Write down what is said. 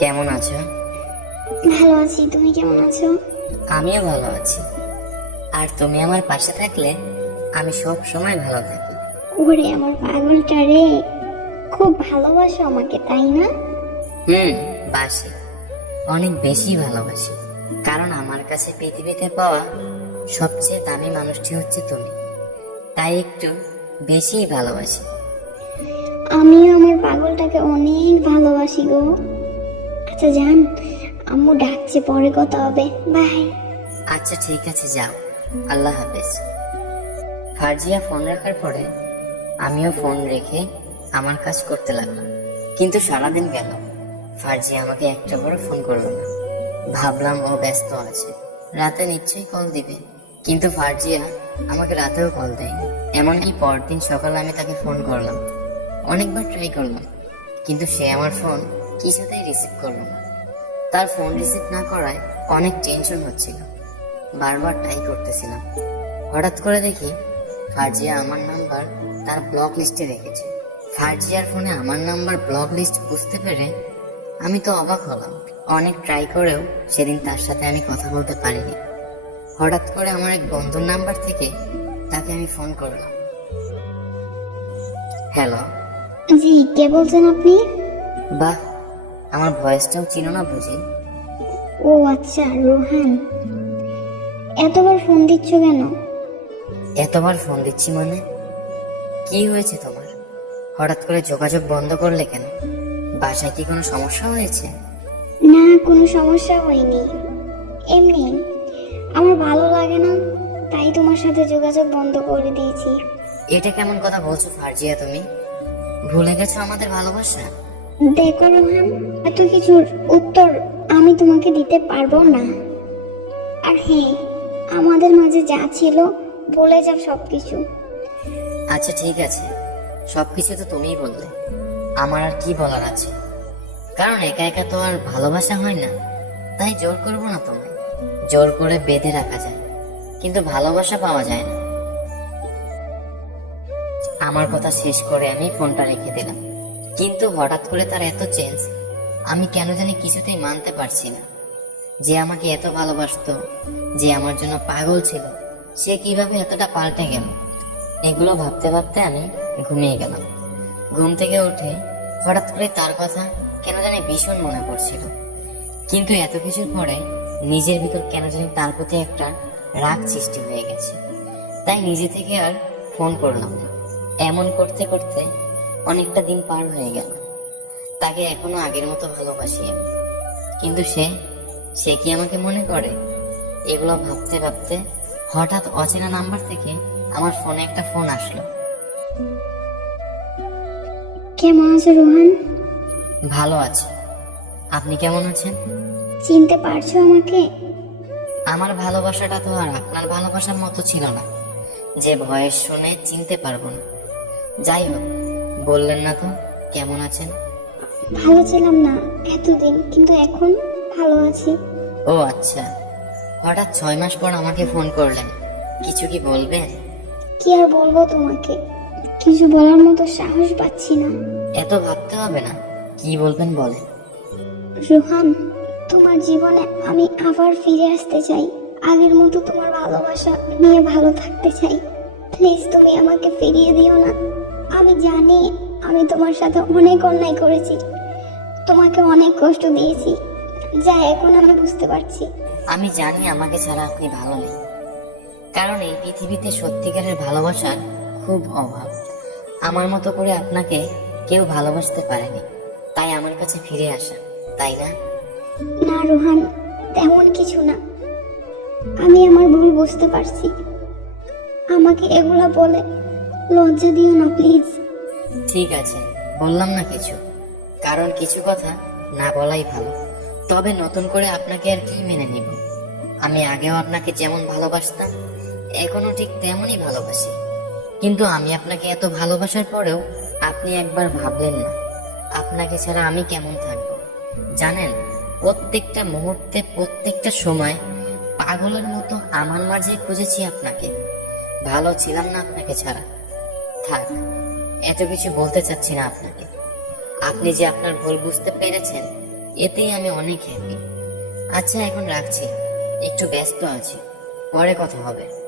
কেমন আছো? ভালো আছি, তুমি কেমন আছো? আমিও ভালো আছি। আর তুমি আমার পাশে থাকলে আমি সব সময় ভালো থাকি। ওরে আমার পাগলটা রে, খুব ভালোবাসো আমাকে তাই না? বাসি, অনেক বেশি ভালোবাসি। কারণ আমার কাছে পৃথিবীতে পাওয়া সবচেয়ে দামি মানুষটি হচ্ছে তুমি, তাই একটু বেশিই ভালোবাসি। আমিও আমার পাগলটাকে অনেক ভালোবাসি গো। আচ্ছা জান, আম্মু ডাকছে, পরে কথা হবে, বাই। আচ্ছা ঠিক আছে, যাও, আল্লাহ হাফেজ। ফারজিয়া ফোন রাখার পরে আমিও ফোন রেখে আমার কাজ করতে লাগলাম। কিন্তু সারাদিন গেল, ফারজিয়া আমাকে একটা বড় ফোন করলো না। ভাবলাম ও ব্যস্ত আছে, রাতে নিশ্চয়ই কল দিবে। কিন্তু ফারজিয়া আমাকে রাতেও কল দেয়নি। এমনকি পরদিন সকালে আমি তাকে ফোন করলাম, অনেকবার ট্রাই করলাম, কিন্তু সে আমার ফোন কিছুতেই রিসিভ করলো না। তার ফোন রিসিভ না করায় অনেক টেনশন হচ্ছিল, বারবার ট্রাই করতেছিলাম। হঠাৎ করে দেখি ফারজিয়া আমার নাম্বার তার ব্লক লিস্টে রেখেছে। ফারজিয়ার ফোনে আমার নাম্বার ব্লক লিস্ট বুঝতে পেরে আমি তো অবাক হলাম। অনেক ট্রাই করেও সেদিন তার সাথে আমি কথা বলতে পারিনি। হঠাৎ করে আমার এক বন্ধুর নাম্বার থেকে তাকে আমি ফোন করলাম। হ্যালো। জি, কে বলছেন আপনি? বাহ, আমার ভয়েসটাও চিনো না বুঝি? ও আচ্ছা, রোহান। এতবার ফোন দিচ্ছ কেন? এতবার ফোন দিচ্ছি মানে? কি হয়েছে তোমার? হঠাৎ করে যোগাযোগ বন্ধ করলে কেন? বাসায় কি কোনো সমস্যা হয়েছে? না, কোনো সমস্যা হয়নি, এমনি আমার ভালো লাগে না, তাই তোমার সাথে যোগাযোগ বন্ধ করে দিয়েছি। এটা কেমন কথা বলছো ফারজিয়া? তুমি ভুলে গেছো আমাদের ভালোবাসা? দেখো রোহান, এত কিছুর উত্তর আমি তোমাকে দিতে পারবো না। আর হ্যাঁ, আমাদের মাঝে যা ছিল বলে যাও সবকিছু। আচ্ছা ঠিক আছে, সবকিছু তো তুমিই বললে, আমার আর কি বলার আছে? কারণ একা একা তো আর ভালোবাসা হয় না, তাই জোর করবো না তোমায়। জোর করে বেঁধে রাখা যায়, কিন্তু ভালোবাসা পাওয়া যায় না। আমার কথা শেষ করে আমি ফোনটা রেখে দিলাম। কিন্তু হঠাৎ করে তার এত চেঞ্জ, আমি কেন জানি কিছুতেই মানতে পারছি না। যে আমাকে এত ভালোবাসতো, যে আমার জন্য পাগল ছিল, সে কিভাবে এতটা পাল্টে গেল? এগুলো ভাবতে ভাবতে আমি ঘুমিয়ে গেলাম। ঘুম থেকে উঠে হঠাৎ করে তার কথা কেন জানি ভীষণ মনে পড়ছিল। কিন্তু এত কিছুর পরে নিজের ভিতর কেন জানি তার প্রতি একটা রাগ সৃষ্টি হয়ে গেছে। তাই নিজে থেকে আর ফোন করলাম না। এমন করতে করতে অনেকটা দিন পার হয়ে গেল। তাকে এখনো আগের মতো ভালোবাসি আমি, কিন্তু সে কি আমাকে মনে করে? এগুলো ভাবতে ভাবতে হঠাৎ অচেনা নাম্বার থেকে আমার ফোনে একটা ফোন আসলো। কেমন আছো রোহান? ভালো আছি, আপনি কেমন আছেন? চিনতে পারছো আমাকে? আমার ভালোবাসাটা তো আর আপনার ভালোবাসার মতো ছিল না, যে ভয়েস শুনে চিনতে পারবো না। যাই হোক, বললেন না তো কেমন আছেন? ভালো ছিলাম না এতদিন, কিন্তু এখন ভালো আছি। ও আচ্ছা, হঠাৎ 6 মাস পর আমাকে ফোন করলেন, কিছু কি বলবেন? কি আর বলবো তোমাকে, কিছু বলার মতো সাহস পাচ্ছি না। এত ভাবতে হবে না, কি বলবেন বলেন। রোহান, তোমার জীবনে আমি আবার ফিরে আসতে চাই। আগের মতো তোমার ভালোবাসা নিয়ে ভালো থাকতে চাই। প্লিজ তুমি আমাকে ফিরিয়ে দিও না। আমি জানি আমি তোমার সাথে অনেক অন্যায় করেছি, তোমাকে অনেক কষ্ট দিয়েছি, যা এখন আমি বুঝতে পারছি। আমি জানি আমাকে ছাড়া আপনি ভালো নেই, কারণ এই পৃথিবীতে সত্যিকারের ভালোবাসার খুব অভাব। আমার মতো করে আপনাকে কেউ ভালোবাসতে পারেনি, তাই আমার কাছে ফিরে আসা, তাই না? না রোহান, তেমন কিছু না, আমি আমার ভুল বুঝতে পারছি। আমাকে এগুলা বলে লজ্জা দিও না প্লিজ। ঠিক আছে, বললাম না কিছু, কারণ কিছু কথা না বলাই ভালো। তবে নতুন করে আপনাকে আর কি মেনে নিব? আমি আগেও আপনাকে যেমন ভালোবাসতাম, এখনো ঠিক তেমনই ভালোবাসি। কিন্তু আমি আপনাকে এত ভালোবাসার পরেও আপনি একবার ভাবলেন না আপনাকে ছাড়া আমি কেমন থাকবো। জানেন, প্রত্যেকটা মুহূর্তে প্রত্যেকটা সময় পাগলের মতো আমার মাঝে খুঁজেছি আপনাকে। ভালো ছিলাম না আপনাকে ছাড়া। থাক, এত কিছু বলতে চাচ্ছি না আপনাকে। আপনি যে আপনার ভুল বুঝতে পেরেছেন, এতেই আমি অনেক হ্যাপি। আচ্ছা এখন রাখছি, একটু ব্যস্ত আছি, পরে কথা হবে।